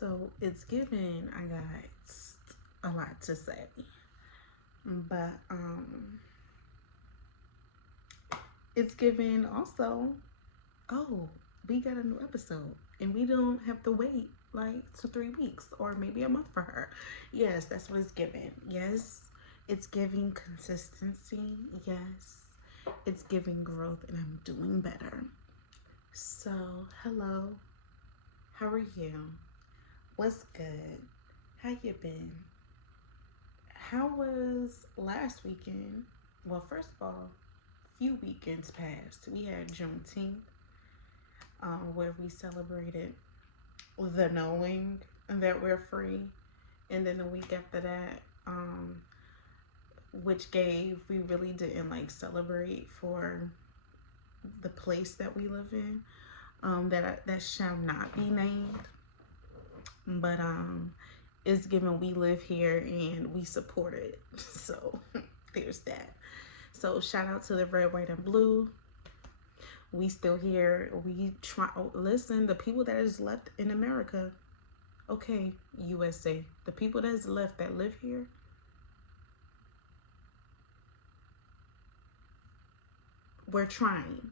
So it's given, I got a lot to say. But it's given also, oh, we got a new episode and we don't have to wait like 2 3 weeks or maybe a month for her. Yes, that's what it's giving. Yes, it's giving consistency. Yes, it's giving growth and I'm doing better. So, hello. How are you? What's good? How you been? How was last weekend? Well, first of all, few weekends passed. We had Juneteenth, where we celebrated the knowing that we're free, and then the week after that, which gave we really didn't like celebrate for the place that we live in, that shall not be named, but it's given we live here and we support it. So there's that. So shout out to the red, white, and blue. We still here. We try. Oh, listen, the people that is left in America. Okay, USA. The people that's left that live here. We're trying.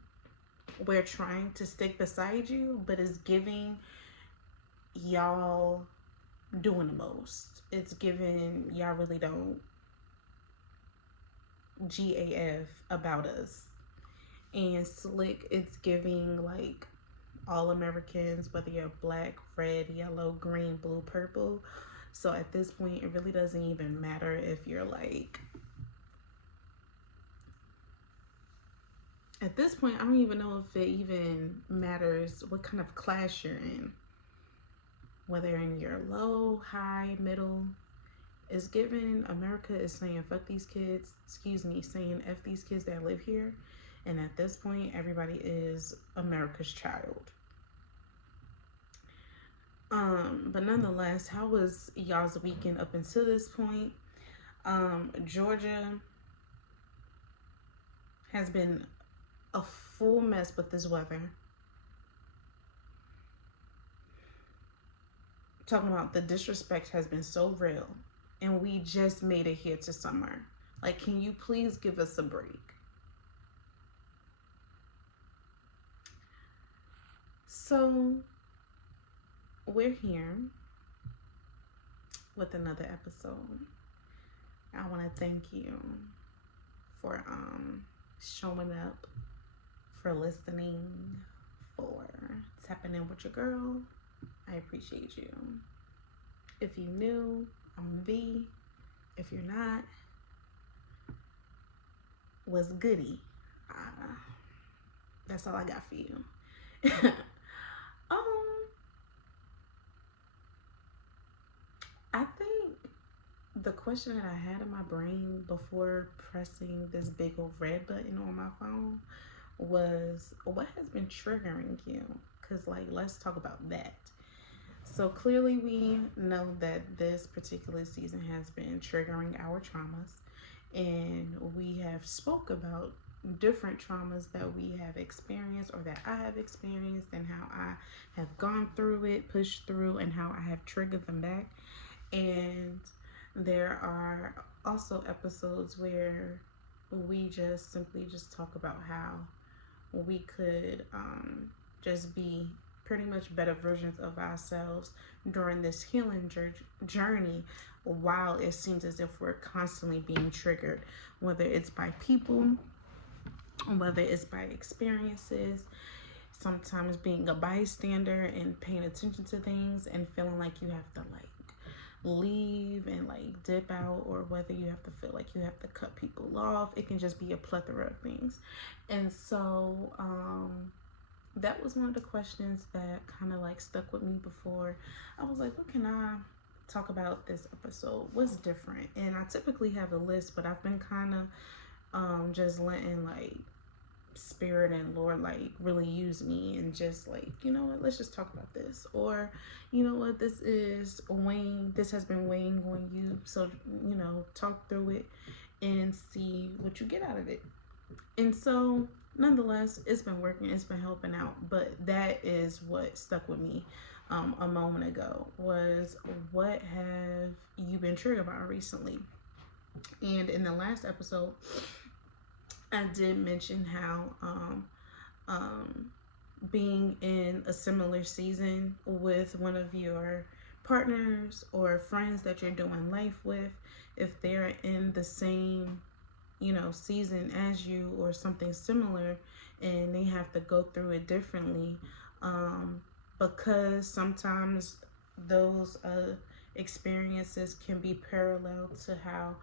We're trying to stick beside you, but it's giving y'all doing the most. It's giving y'all really don't GAF about us. And slick, it's giving like all Americans, whether you're black, red, yellow, green, blue, purple. So at this point, it really doesn't even matter if you're like, at this point, I don't even know if it even matters what kind of class you're in. Whether in your low, high, middle, it's given America is saying fuck these kids, saying F these kids that live here. And at this point, everybody is America's child. But nonetheless, how was y'all's weekend up until this point? Georgia has been a full mess with this weather. Talking about the disrespect has been so real, and we just made it here to summer. Like, can you please give us a break? So we're here with another episode. I want to thank you for showing up, for listening, for tapping in with your girl. I appreciate you. If you new, I'm V. If you're not, what's goody? That's all I got for you. I think the question that I had in my brain before pressing this big old red button on my phone was, what has been triggering you? Because, like, let's talk about that. So clearly we know that this particular season has been triggering our traumas, and we have spoke about different traumas that we have experienced or that I have experienced, and how I have gone through it, pushed through, and how I have triggered them back. And there are also episodes where we just simply just talk about how we could just be pretty much better versions of ourselves during this healing journey, while it seems as if we're constantly being triggered, whether it's by people, whether it's by experiences, sometimes being a bystander and paying attention to things and feeling like you have to like leave and like dip out, or whether you have to feel like you have to cut people off. It can just be a plethora of things. And so that was one of the questions that kind of like stuck with me before. I was like, what can I talk about this episode? What's different? And I typically have a list, but I've been kind of just letting like spirit and Lord like really use me, and just like, you know what, let's just talk about this. Or, you know what, this has been weighing on you, so, you know, talk through it and see what you get out of it. And so nonetheless, it's been working, it's been helping out. But that is what stuck with me a moment ago was, what have you been triggered by recently? And in the last episode, I did mention how um, being in a similar season with one of your partners or friends that you're doing life with, if they're in the same, season as you or something similar, and they have to go through it differently, um, because sometimes those experiences can be parallel to how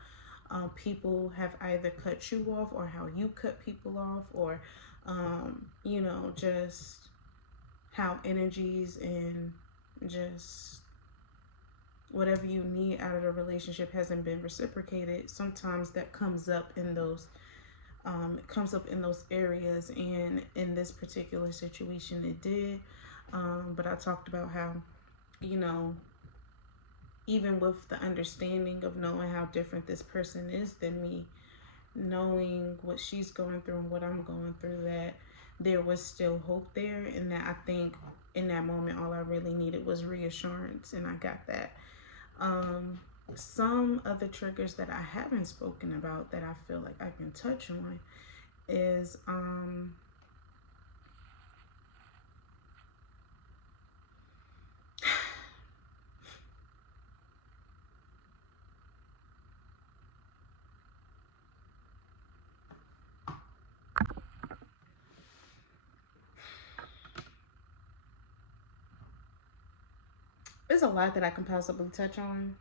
people have either cut you off or how you cut people off, or just how energies and just whatever you need out of the relationship hasn't been reciprocated. Sometimes that comes up in those areas, and in this particular situation it did. But I talked about how, you know even with the understanding of knowing how different this person is than me, knowing what she's going through and what I'm going through, that there was still hope there, and that I think in that moment all I really needed was reassurance, and I got that. um some other triggers that I haven't spoken about that I feel like I can touch on is there's a lot that I can possibly touch on.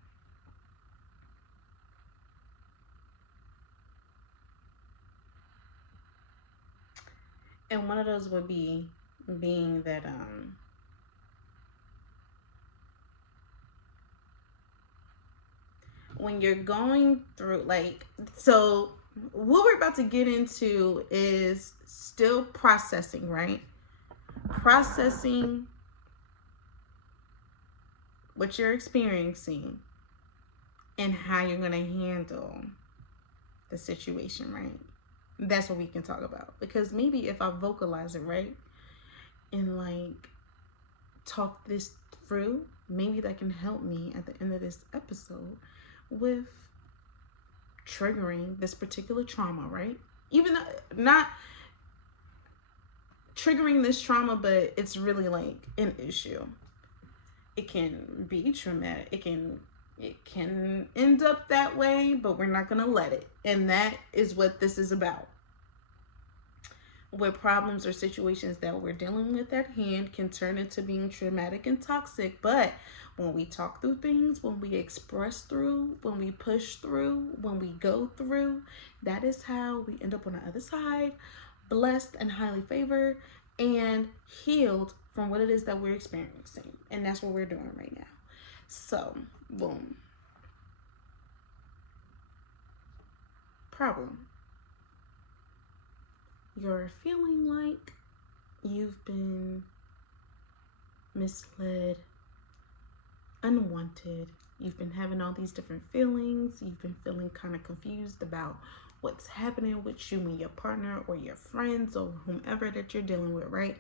And one of those would be being that when you're going through, like, so what we're about to get into is still processing, right? Processing what you're experiencing and how you're going to handle the situation, right? That's what we can talk about, because maybe if I vocalize it right and like talk this through, maybe that can help me at the end of this episode with triggering this particular trauma, right? Even though not triggering this trauma, but it's really like an issue. It can be traumatic. It can end up that way, but we're not gonna let it. And that is what this is about. Where problems or situations that we're dealing with at hand can turn into being traumatic and toxic, but when we talk through things, when we express through, when we push through, when we go through, that is how we end up on the other side, blessed and highly favored and healed from what it is that we're experiencing. And that's what we're doing right now. So, boom. Problem. You're feeling like you've been misled, unwanted. You've been having all these different feelings. You've been feeling kind of confused about what's happening with you and your partner or your friends or whomever that you're dealing with, right?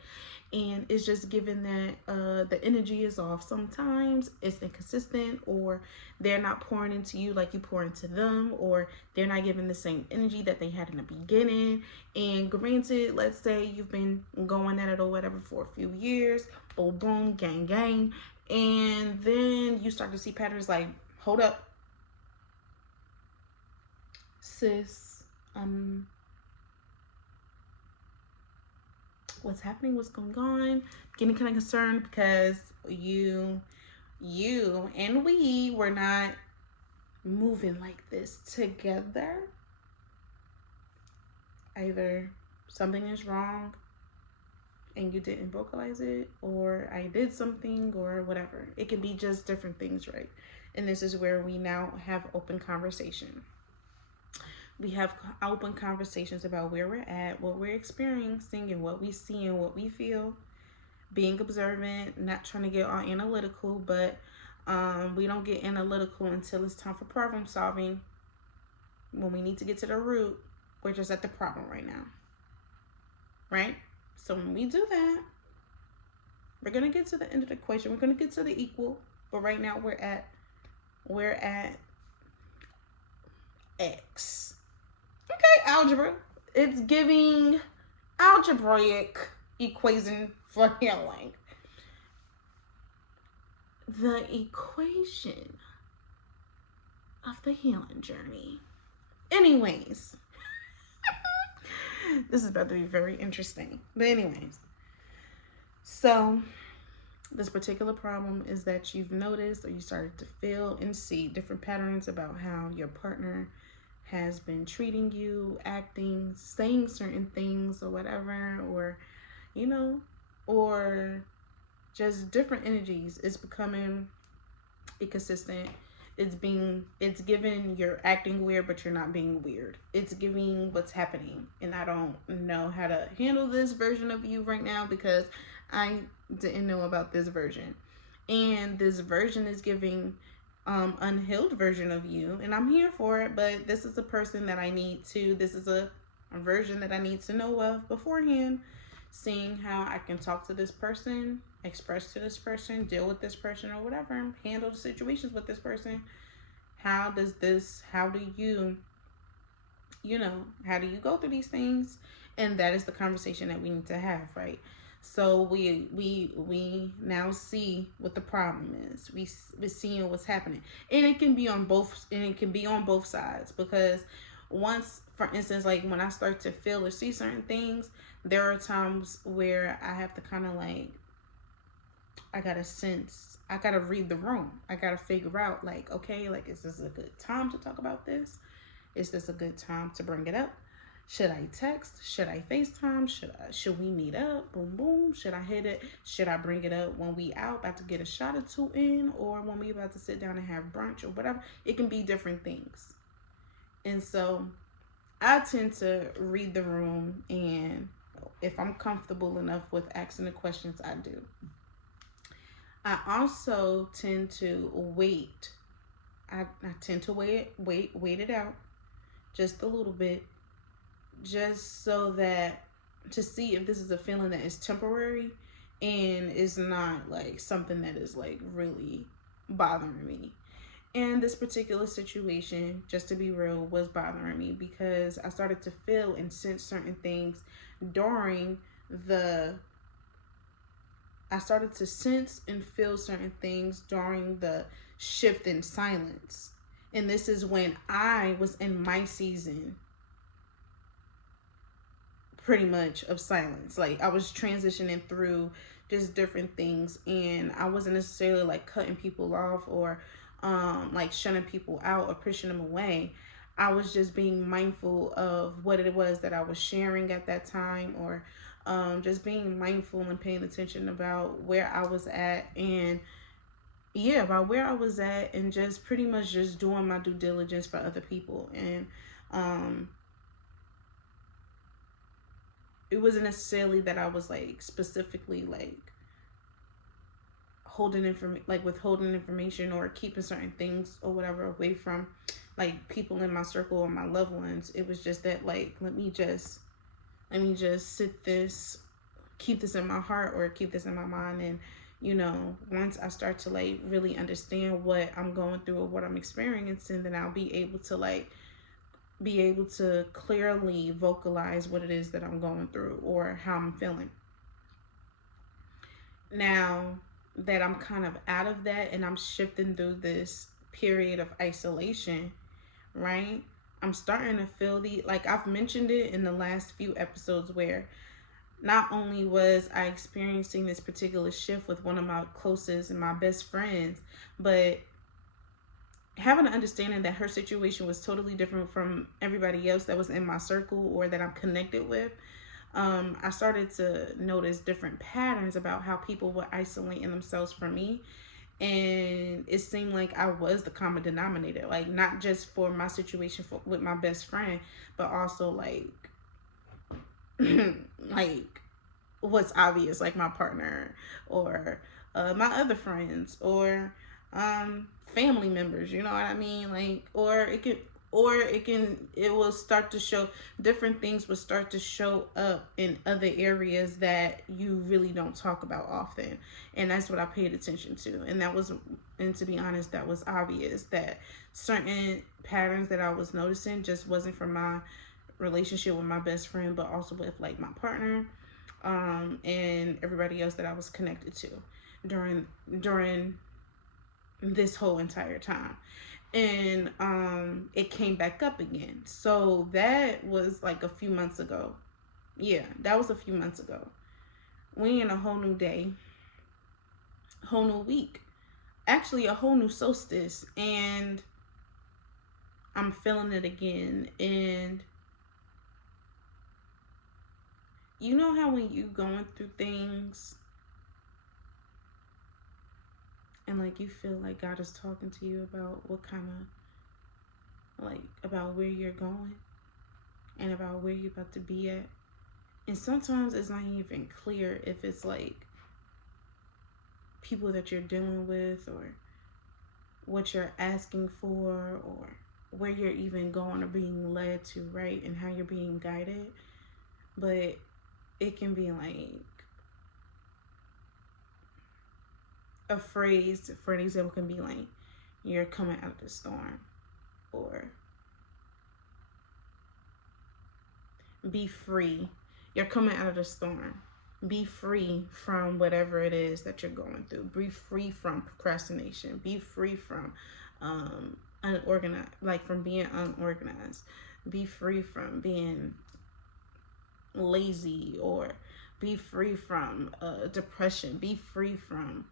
And it's just given that the energy is off. Sometimes it's inconsistent, or they're not pouring into you like you pour into them, or they're not giving the same energy that they had in the beginning. And granted, let's say you've been going at it or whatever for a few years, boom, boom, gang, gang, and then you start to see patterns like, hold up, sis, what's happening, what's going on, getting kind of concerned because you and we were not moving like this together. Either something is wrong and you didn't vocalize it, or I did something, or whatever. It can be just different things, right? And this is where we now have open conversation. We have open conversations about where we're at, what we're experiencing, and what we see and what we feel. Being observant, not trying to get all analytical, but we don't get analytical until it's time for problem solving. When we need to get to the root, we're just at the problem right now, right? So when we do that, We're gonna get to the end of the equation. We're gonna get to the equal, but right now we're at x. Okay, algebra. It's giving algebraic equation for healing. The equation of the healing journey. Anyways, this is about to be very interesting. But anyways, so this particular problem is that you've noticed or you started to feel and see different patterns about how your partner has been treating you, acting, saying certain things or whatever, or you know, or just different energies. It's becoming inconsistent. It's giving you're acting weird, but you're not being weird. It's giving what's happening, and I don't know how to handle this version of you right now because I didn't know about this version, and this version is giving unhealed version of you, and I'm here for it. But this is a person that I need to. This is a version that I need to know of beforehand, seeing how I can talk to this person, express to this person, deal with this person or whatever, handle the situations with this person. How do how do you go through these things? And that is the conversation that we need to have, right? So we now see what the problem is. We're seeing what's happening, and it can be on both sides, because once, for instance, like when I start to feel or see certain things, there are times where I have to kind of like, I gotta read the room. I gotta figure out, like, okay, like, is this a good time to talk about this? Is this a good time to bring it up? Should I text? Should I FaceTime? Should we meet up? Boom, boom. Should I hit it? Should I bring it up when we out about to get a shot or two in, or when we about to sit down and have brunch or whatever? It can be different things. And so I tend to read the room, and if I'm comfortable enough with asking the questions, I do. I also tend to wait. I tend to wait it out just a little bit, just so that, to see if this is a feeling that is temporary and is not like something that is like really bothering me. And this particular situation, just to be real, was bothering me because I started to feel and sense certain things during the I started to sense and feel certain things during the shift in silence. And this is when I was in my season, pretty much, of silence. Like, I was transitioning through just different things, and I wasn't necessarily like cutting people off or like shunning people out or pushing them away. I was just being mindful of what it was that I was sharing at that time, or just being mindful and paying attention about where I was at, and about where I was at, and just pretty much just doing my due diligence for other people. And it wasn't necessarily that I was like specifically like withholding information or keeping certain things or whatever away from like people in my circle or my loved ones. It was just that, like, let me just keep this in my heart or keep this in my mind. And once I start to like really understand what I'm going through or what I'm experiencing, then I'll be able to clearly vocalize what it is that I'm going through or how I'm feeling. Now that I'm kind of out of that and I'm shifting through this period of isolation, right? I'm starting to feel like I've mentioned it in the last few episodes, where not only was I experiencing this particular shift with one of my closest and my best friends, but having an understanding that her situation was totally different from everybody else that was in my circle or that I'm connected with. I started to notice different patterns about how people were isolating themselves from me. And it seemed like I was the common denominator, like not just for my situation with my best friend, but also like like what's obvious, like my partner or my other friends or family members, you know what I mean? Like, or or it will start to show, different things will start to show up in other areas that you really don't talk about often. And that's what I paid attention to. And to be honest, that was obvious that certain patterns that I was noticing just wasn't from my relationship with my best friend, but also with like my partner, and everybody else that I was connected to during this whole entire time. And it came back up again. So that was like a few months ago. Yeah, that was a few months ago. We in a whole new day, whole new week, actually a whole new solstice, and I'm feeling it again. And you know how when you going through things and like you feel like God is talking to you about what kind of, like, about where you're going and about where you're about to be at. And sometimes it's not even clear if it's like people that you're dealing with, or what you're asking for, or where you're even going or being led to, right? And how you're being guided. But it can be like a phrase, for an example, can be like, you're coming out of the storm, or be free. You're coming out of the storm. Be free from whatever it is that you're going through. Be free from procrastination. Be free from unorganized, like from being unorganized. Be free from being lazy, or be free from depression. Be free from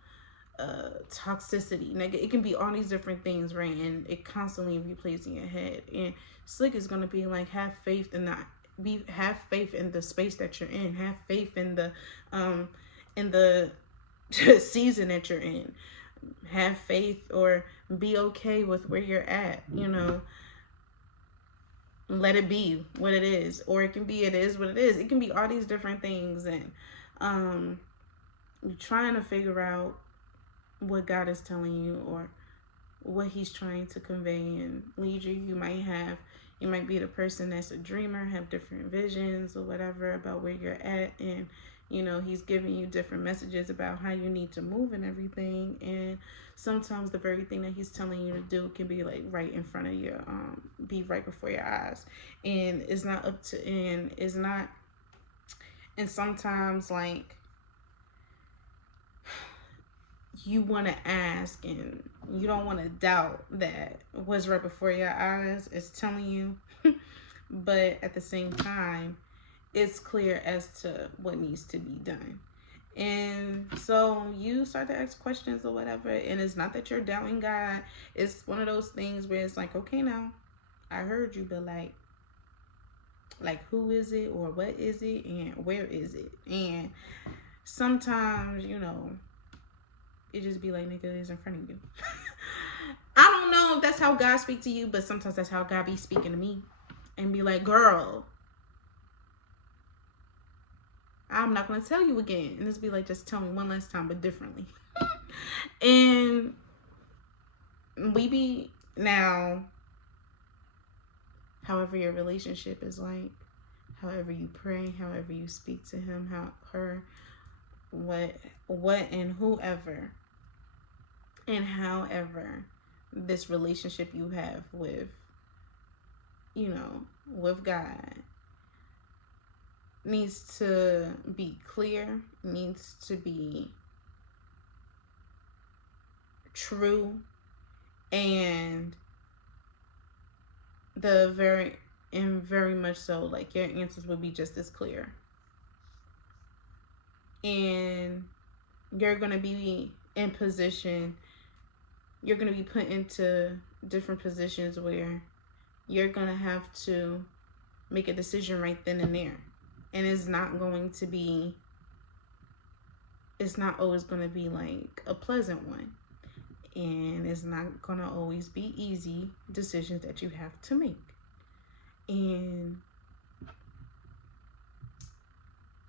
toxicity. Like, it can be all these different things, right? And it constantly replays in your head. And Slick is gonna be like, have faith in that. Have faith in the space that you're in. Have faith in the season that you're in. Have faith, or be okay with where you're at. Let it be what it is, or it can be it is what it is. It can be all these different things, and you're trying to figure out what God is telling you, or what He's trying to convey and lead you. You might be the person that's a dreamer, have different visions or whatever about where you're at, and He's giving you different messages about how you need to move and everything. And sometimes the very thing that He's telling you to do can be like right in front of you, be right before your eyes, and it's not up to, and sometimes, like, you want to ask, and you don't want to doubt that what's right before your eyes is telling you. But at the same time, it's clear as to what needs to be done. And so you start to ask questions or whatever, and it's not that you're doubting God. It's one of those things where it's like, okay, now I heard you, but like who is it, or what is it, and where is it? And sometimes, it just be like, nigga, it's in front of you. I don't know if that's how God speaks to you, but sometimes that's how God be speaking to me, and be like, girl, I'm not gonna tell you again. And it's be like, just tell me one last time, but differently. And we be now, however your relationship is like, however you pray, however you speak to him, what and whoever, and however this relationship you have with with God needs to be clear, needs to be true, and very much so, like, your answers would be just as clear. And you're going to be in position, you're going to be put into different positions where you're going to have to make a decision right then and there. And it's not always going to be like a pleasant one. And it's not going to always be easy decisions that you have to make. And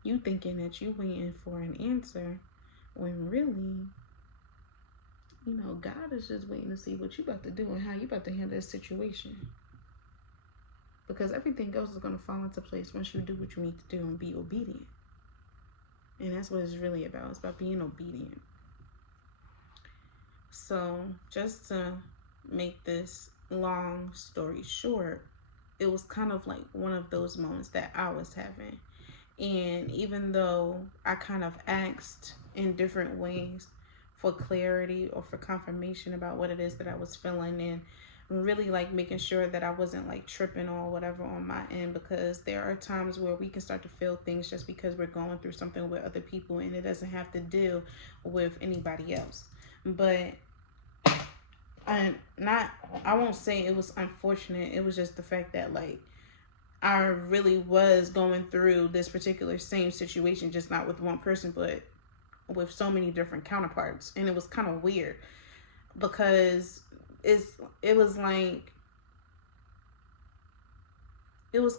you thinking that you waiting for an answer, when really, God is just waiting to see what you about to do and how you about to handle this situation. because everything else is going to fall into place once you do what you need to do and be obedient. And that's what it's really about. It's about being obedient. So, just to make this long story short, it was kind of like one of those moments that I was having. And even though I kind of asked in different ways for clarity or for confirmation about what it is that I was feeling, and really like making sure that I wasn't like tripping or whatever on my end, because there are times where we can start to feel things just because we're going through something with other people, and it doesn't have to deal with anybody else. But I won't say it was unfortunate. It was just the fact that like I really was going through this particular same situation, just not with one person, but with so many different counterparts. And it was kind of weird because it was like it was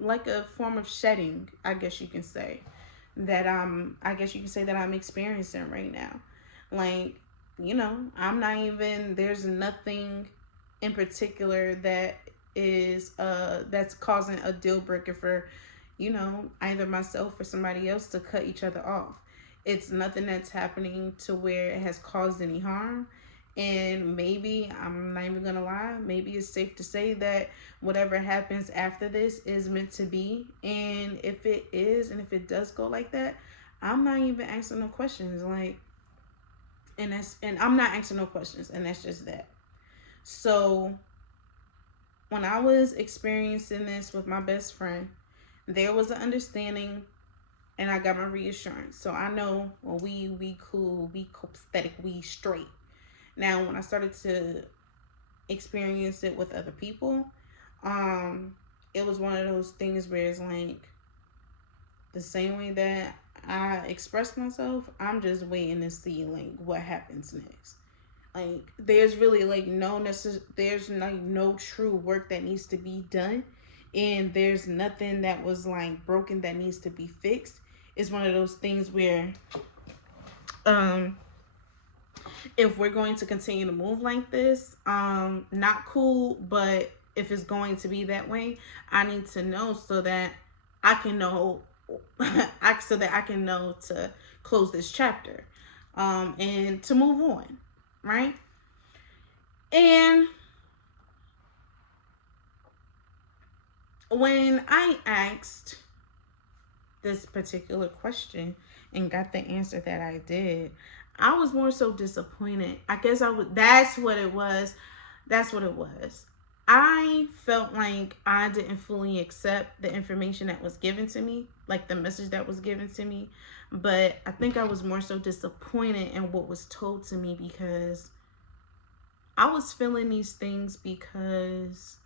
like a form of shedding, I guess you can say, that I guess you can say that I'm experiencing right now. Like, I'm not even, there's nothing in particular that is that's causing a deal breaker for either myself or somebody else to cut each other off. It's nothing that's happening to where it has caused any harm. And maybe, I'm not even gonna lie, maybe it's safe to say that whatever happens after this is meant to be. And if it is, and if it does go like that, I'm not even asking no questions. Like, and I'm not asking no questions, and that's just that. So when I was experiencing this with my best friend, there was an understanding, and I got my reassurance. So I know, well, we cool, we copacetic, we straight. Now, when I started to experience it with other people, it was one of those things where it's like the same way that I express myself, I'm just waiting to see like what happens next. Like, there's really like there's like no true work that needs to be done, and there's nothing that was like broken that needs to be fixed. It's one of those things where if we're going to continue to move like this, not cool, but if it's going to be that way, I need to know so that I can know so that I can know to close this chapter, and to move on, right? And when I asked this particular question and got the answer that I did, I was more so disappointed. I guess I would. That's what it was. That's what it was. I felt like I didn't fully accept the information that was given to me, like the message that was given to me. But I think I was more so disappointed in what was told to me, because I was feeling these things because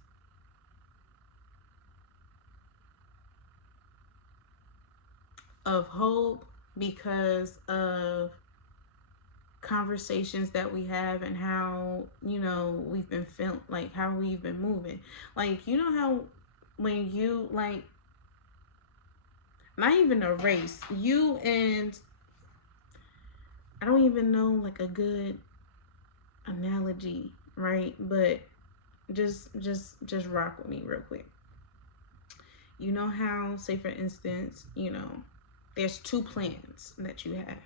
of hope, because of conversations that we have, and how we've been feeling, like how we've been moving. Like, how when you like, not even a race, you and I don't even know like a good analogy, right? But just rock with me real quick. You know how, say for instance, there's two plans that you have,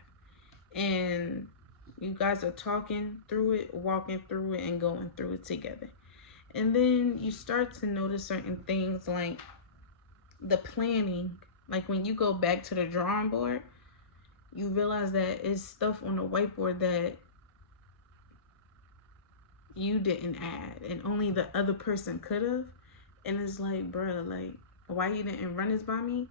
and you guys are talking through it, walking through it, and going through it together. And then you start to notice certain things, like the planning. Like when you go back to the drawing board, you realize that it's stuff on the whiteboard that you didn't add, and only the other person could have. And it's like, bruh, like, why you didn't run this by me?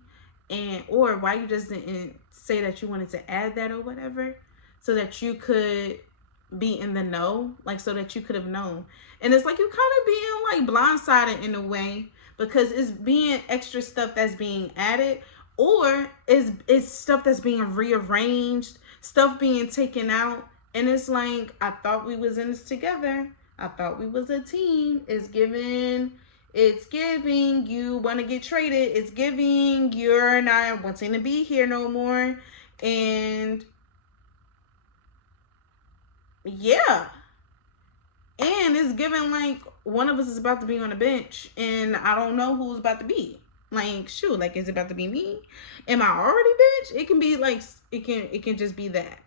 And or why you just didn't say that you wanted to add that or whatever, so that you could be in the know, like so that you could have known. And it's like you kind of being like blindsided in a way, because it's being extra stuff that's being added, or it's stuff that's being rearranged, stuff being taken out. And it's like, I thought we was in this together. I thought we was a team. It's giving you want to get traded. It's giving you're not wanting to be here no more. And yeah. And it's given like one of us is about to be on the bench and I don't know who's about to be. Like, shoot, like, is it about to be me? Am I already bench? It can be like, it can just be that.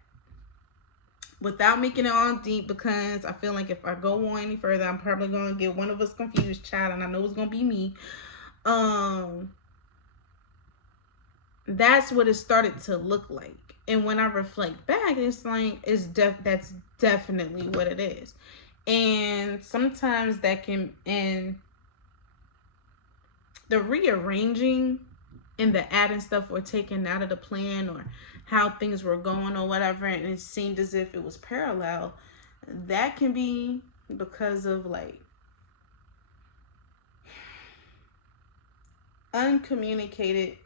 Without making it all deep, because I feel like if I go on any further, I'm probably gonna get one of us confused, child, and I know it's gonna be me. Um, that's what it started to look like. And when I reflect back, it's like that's definitely what it is. And sometimes that can, and the rearranging and the adding stuff or taking out of the plan or how things were going or whatever, and it seemed as if it was parallel, that can be because of like uncommunicated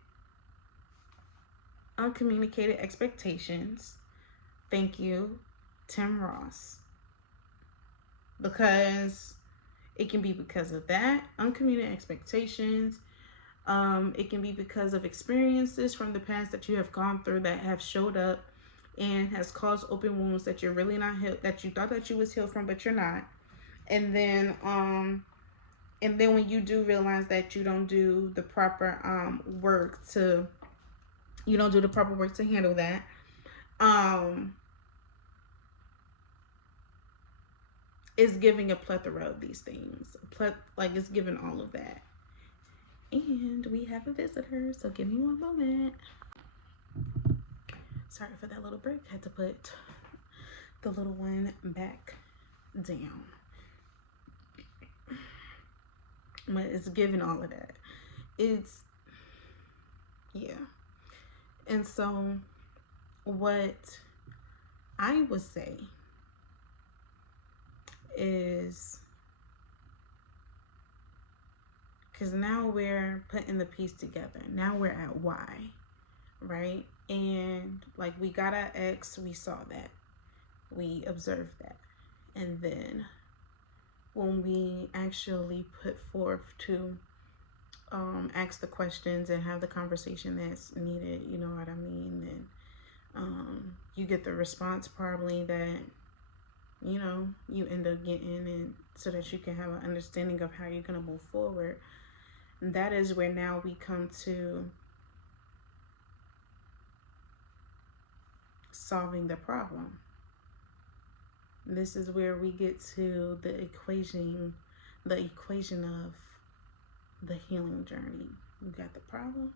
uncommunicated expectations. Thank you, Tim Ross. Because it can be because of that uncommunicated expectations. It can be because of experiences from the past that you have gone through that have showed up and has caused open wounds that you're really not healed, that you thought that you was healed from, but you're not. And then when you do realize that you don't do the proper work to, you don't do the proper work to handle that, it's giving a plethora of these things. Like it's giving all of that. And we have a visitor, so give me one moment. Sorry for that little break. Had to put the little one back down. But it's giving all of that. It's, yeah. And so what I would say is, because now we're putting the piece together. Now we're at why, right? And like we got our X, we saw that. We observed that. And then when we actually put forth to ask the questions and have the conversation that's needed, you know what I mean? And you get the response probably that, you know, you end up getting, and so that you can have an understanding of how you're going to move forward. And that is where now we come to solving the problem. This is where we get to the equation of the healing journey. You got the problem.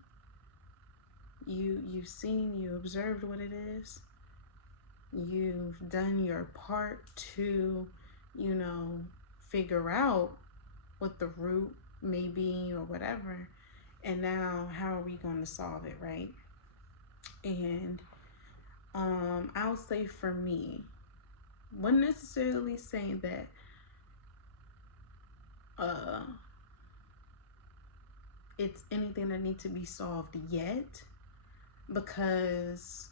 You've seen, you observed what it is. You've done your part to, you know, figure out what the root may be or whatever. And now how are we going to solve it, right? And I'll say for me, wouldn't necessarily say that it's anything that needs to be solved yet, because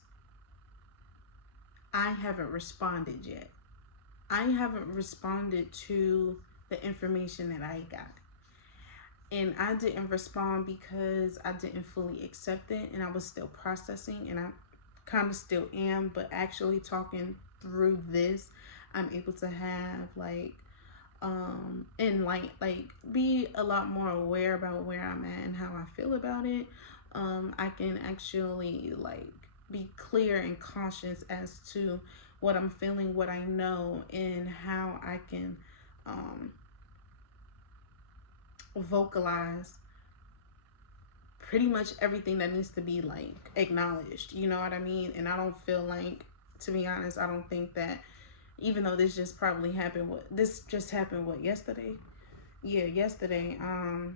I haven't responded yet. I haven't responded to the information that I got. And I didn't respond because I didn't fully accept it, and I was still processing, and I kind of still am, but actually talking through this, I'm able to have like and like be a lot more aware about where I'm at and how I feel about it. I can actually like be clear and cautious as to what I'm feeling, what I know, and how I can vocalize pretty much everything that needs to be like acknowledged, you know what I mean? And I don't feel like, to be honest, I don't think that, even though this just probably happened, yesterday? Yeah, yesterday. I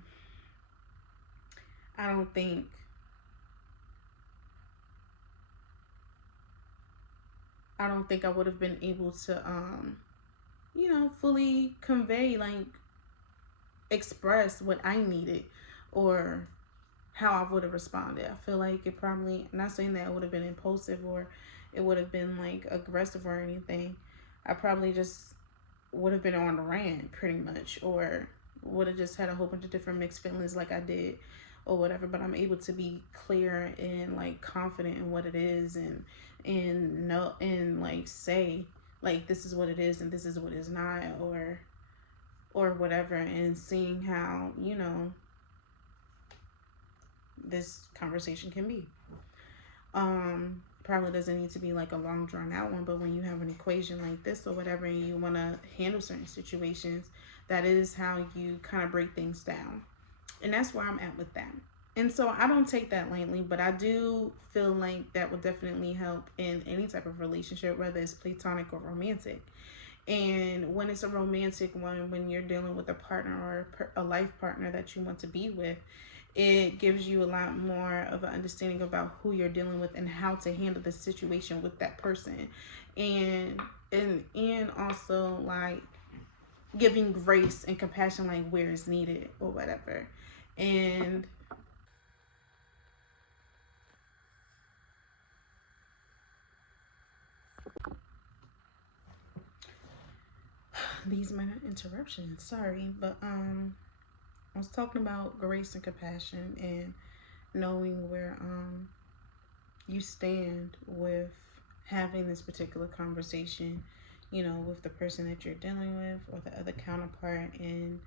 don't think I would have been able to you know, fully convey, like express what I needed or how I would have responded. I feel like it probably, I'm not saying that it would have been impulsive or it would have been like aggressive or anything. I probably just would have been on the rant pretty much, or would have just had a whole bunch of different mixed feelings like I did or whatever. But I'm able to be clear and like confident in what it is, and know and like say like this is what it is and this is what it's not, or whatever, and seeing how, this conversation can be. Probably doesn't need to be like a long drawn out one, but when you have an equation like this or whatever and you want to handle certain situations, that is how you kind of break things down. And that's where I'm at with that. And so I don't take that lightly, but I do feel like that will definitely help in any type of relationship, whether it's platonic or romantic. And when it's a romantic one, when you're dealing with a partner or a life partner that you want to be with, it gives you a lot more of an understanding about who you're dealing with and how to handle the situation with that person. And also like giving grace and compassion like where it's needed or whatever. And these minor interruptions, sorry, but I was talking about grace and compassion and knowing where you stand with having this particular conversation, with the person that you're dealing with or the other counterpart. And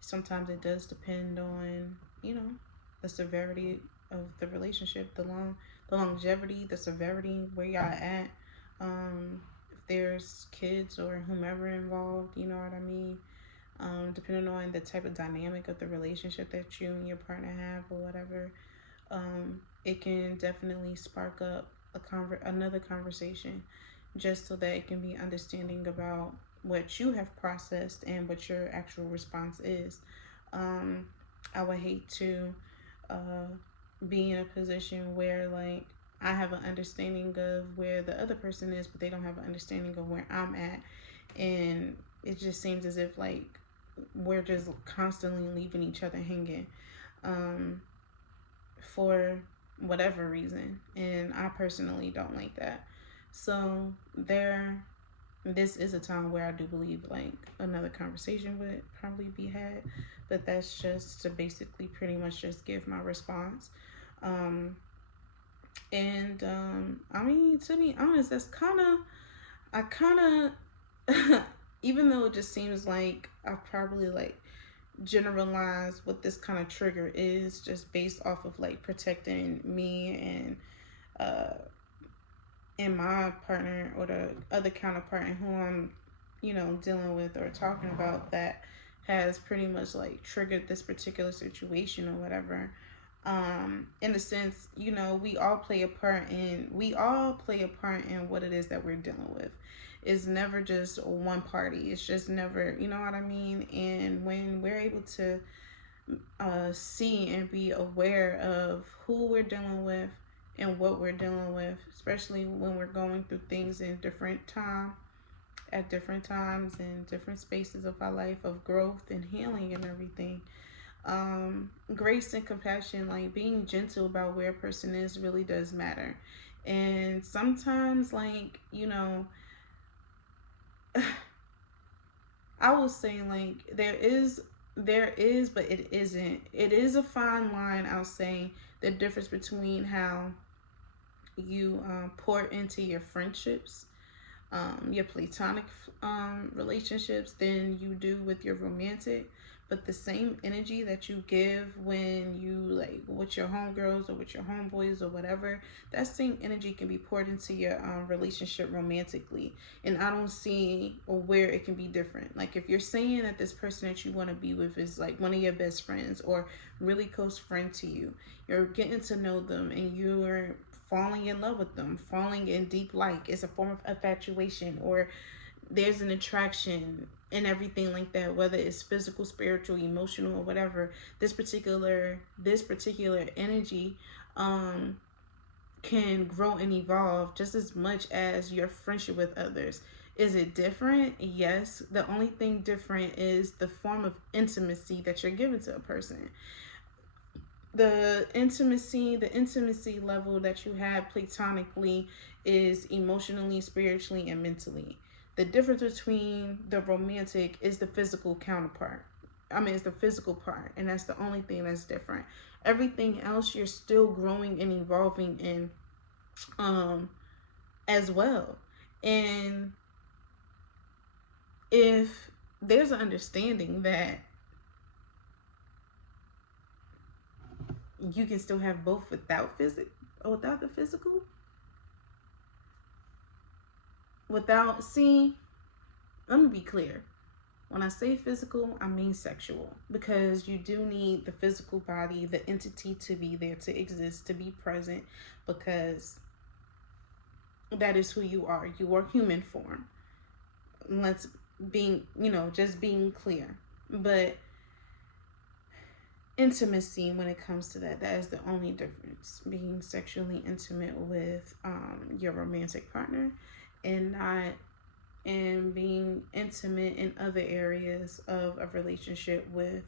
sometimes it does depend on, the severity of the relationship, the longevity, the severity, where y'all at. If there's kids or whomever involved, you know what I mean? Depending on the type of dynamic of the relationship that you and your partner have or whatever, it can definitely spark up another conversation, just so that it can be understanding about what you have processed and what your actual response is. Um, I would hate to uh, be in a position where like I have an understanding of where the other person is, but they don't have an understanding of where I'm at, and it just seems as if like we're just constantly leaving each other hanging. Um, for whatever reason, and I personally don't like that. So this is a time where I do believe like another conversation would probably be had, but that's just to basically pretty much just give my response. um and I mean, to be honest, that's kind of even though it just seems like I probably like generalize what this kind of trigger is just based off of like protecting me uh and my partner or the other counterpart and who I'm, dealing with or talking about, that has pretty much like triggered this particular situation or whatever. In a sense, we all play a part in what it is that we're dealing with. It's never just one party. It's just never, you know what I mean? And when we're able to see and be aware of who we're dealing with and what we're dealing with, especially when we're going through things in at different times and different spaces of our life of growth and healing and everything. Grace and compassion, like being gentle about where a person is, really does matter. And sometimes, like, I was saying like there is, but it isn't. It is a fine line. I'll say the difference between how you pour into your friendships, your platonic relationships, than you do with your romantic. But the same energy that you give when you like with your homegirls or with your homeboys or whatever, that same energy can be poured into your relationship romantically. And I don't see where it can be different. Like if you're saying that this person that you want to be with is like one of your best friends or really close friend to you, you're getting to know them and you're falling in love with them, falling in deep like. It's a form of infatuation, or there's an attraction and everything like that, whether it's physical, spiritual, emotional, or whatever. This particular energy um can grow and evolve just as much as your friendship with others. Is it different? Yes. The only thing different is the form of intimacy that you're giving to a person. The intimacy level that you have platonically is emotionally, spiritually, and mentally. The difference between the romantic is the physical counterpart. I mean, it's the physical part, and that's the only thing that's different. Everything else you're still growing and evolving in, um as well. And if there's an understanding that you can still have both without the physical, without seeing, let me be clear. When I say physical, I mean sexual, because you do need the physical body, the entity, to be there, to exist, to be present, because that is who you are. You are human form. Let's being, just being clear. But intimacy, when it comes to that, that is the only difference. Being sexually intimate with your romantic partner, and not and being intimate in other areas of a relationship with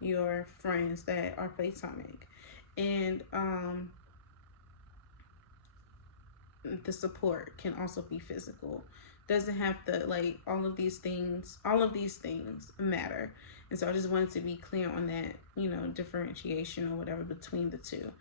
your friends that are platonic. And the support can also be physical. Doesn't have to, like, all of these things matter. And so I just wanted to be clear on that, differentiation or whatever between the two.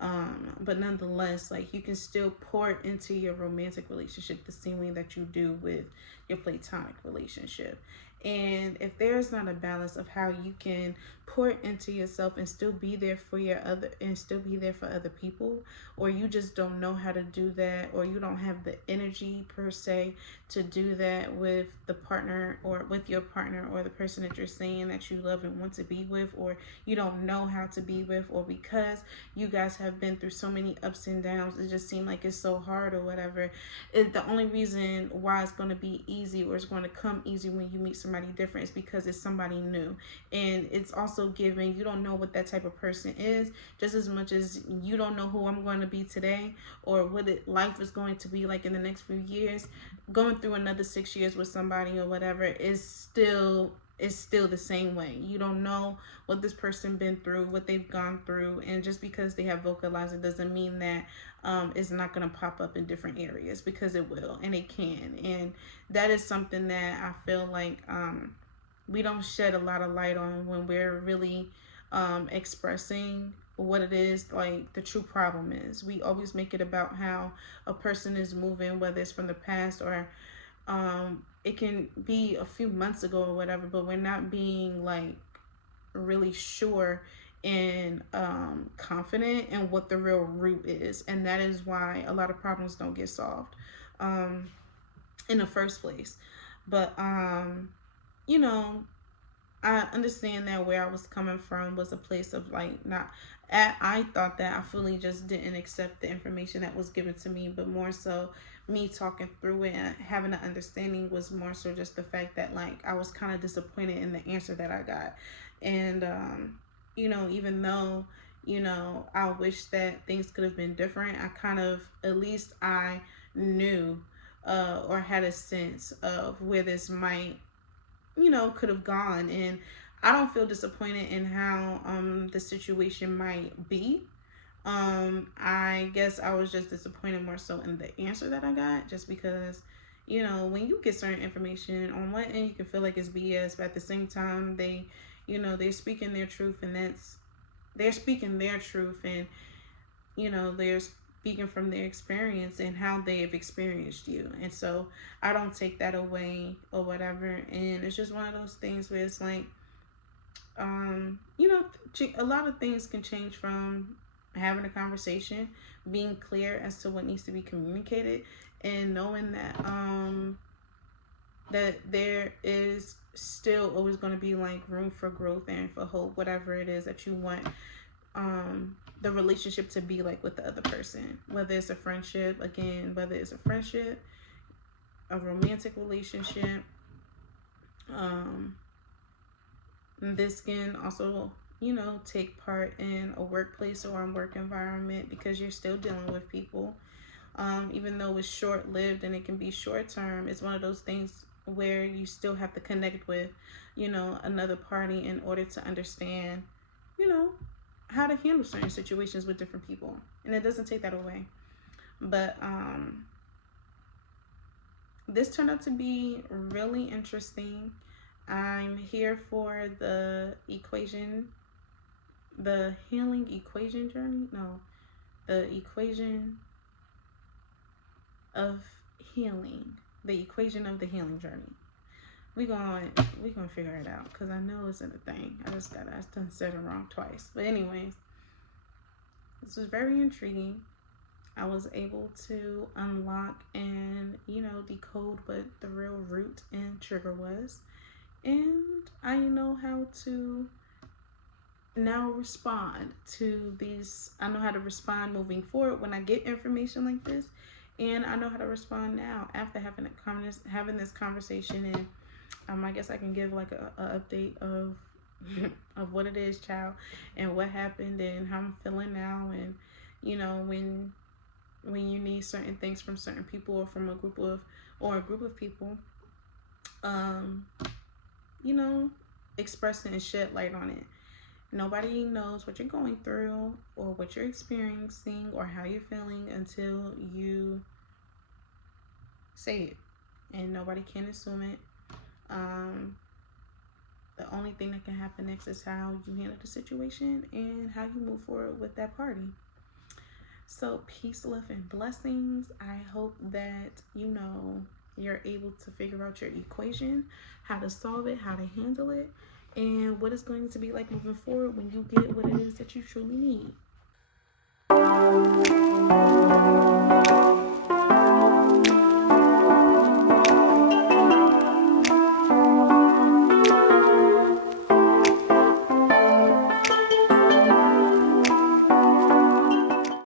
But nonetheless, like, you can still pour into your romantic relationship the same way that you do with your platonic relationship. And if there's not a balance of how you can pour into yourself and still be there for other people, or you just don't know how to do that, or you don't have the energy per se to do that with the partner, or with your partner, or the person that you're saying that you love and want to be with, or you don't know how to be with, or because you guys have been through so many ups and downs, it just seems like it's so hard or whatever. The only reason why it's going to be easy, or it's going to come easy when you meet somebody different, is because it's somebody new. And it's also given, you don't know what that type of person is, just as much as you don't know who I'm going to be today, or what life is going to be like in the next few years. Going through another 6 years with somebody or whatever is still the same way. You don't know what this person been through, what they've gone through, and just because they have vocalized it doesn't mean that it's not going to pop up in different areas, because it will, and it can. And that is something that I feel like we don't shed a lot of light on when we're really expressing what it is, like the true problem is. We always make it about how a person is moving, whether it's from the past, or it can be a few months ago or whatever, but we're not being like really sure and confident in what the real root is. And that is why a lot of problems don't get solved um, in the first place. But you know I understand that where I was coming from was a place of like not. I thought that I fully just didn't accept the information that was given to me, but more so me talking through it and having an understanding was more so just the fact that, like, I was kind of disappointed in the answer that I got. And even though I wish that things could have been different, I kind of, at least I knew or had a sense of where this might could have gone. And I don't feel disappointed in how the situation might be. I guess I was just disappointed more so in the answer that I got, just because when you get certain information, on one end you can feel like it's BS, but at the same time they're speaking their truth, and they're speaking their truth, and they're speaking from their experience and how they have experienced you. And so I don't take that away or whatever. And it's just one of those things where it's like, a lot of things can change from having a conversation, being clear as to what needs to be communicated, and knowing that there is still always going to be like room for growth and for hope, whatever it is that you want the relationship to be like with the other person, whether it's a friendship, again, whether it's a friendship, a romantic relationship. um this can also take part in a workplace or a work environment, because you're still dealing with people. Even though it's short lived and it can be short term, it's one of those things where you still have to connect with another party in order to understand you know how to handle certain situations with different people, and it doesn't take that away. But this turned out to be really interesting. I'm here for the healing equation journey. No, the equation of healing, the equation of the healing journey. we gonna figure it out because I know it's in a thing. I done said it wrong twice. But anyways, this was very intriguing. I was able to unlock and decode what the real root and trigger was, and I know how to now respond to these. I know how to respond moving forward when I get information like this, and I know how to respond now after having this conversation. And I guess I can give like a update of of what it is, child, and what happened, and how I'm feeling now, and when you need certain things from certain people or from a group of people, um, you know, expressing and shed light on it. Nobody knows what you're going through or what you're experiencing or how you're feeling until you say it, and nobody can assume it. Um, the only thing that can happen next is how you handle the situation and how you move forward with that party. So, peace, love, and blessings. I hope that you're able to figure out your equation, how to solve it, how to handle it, and what it's going to be like moving forward when you get what it is that you truly need.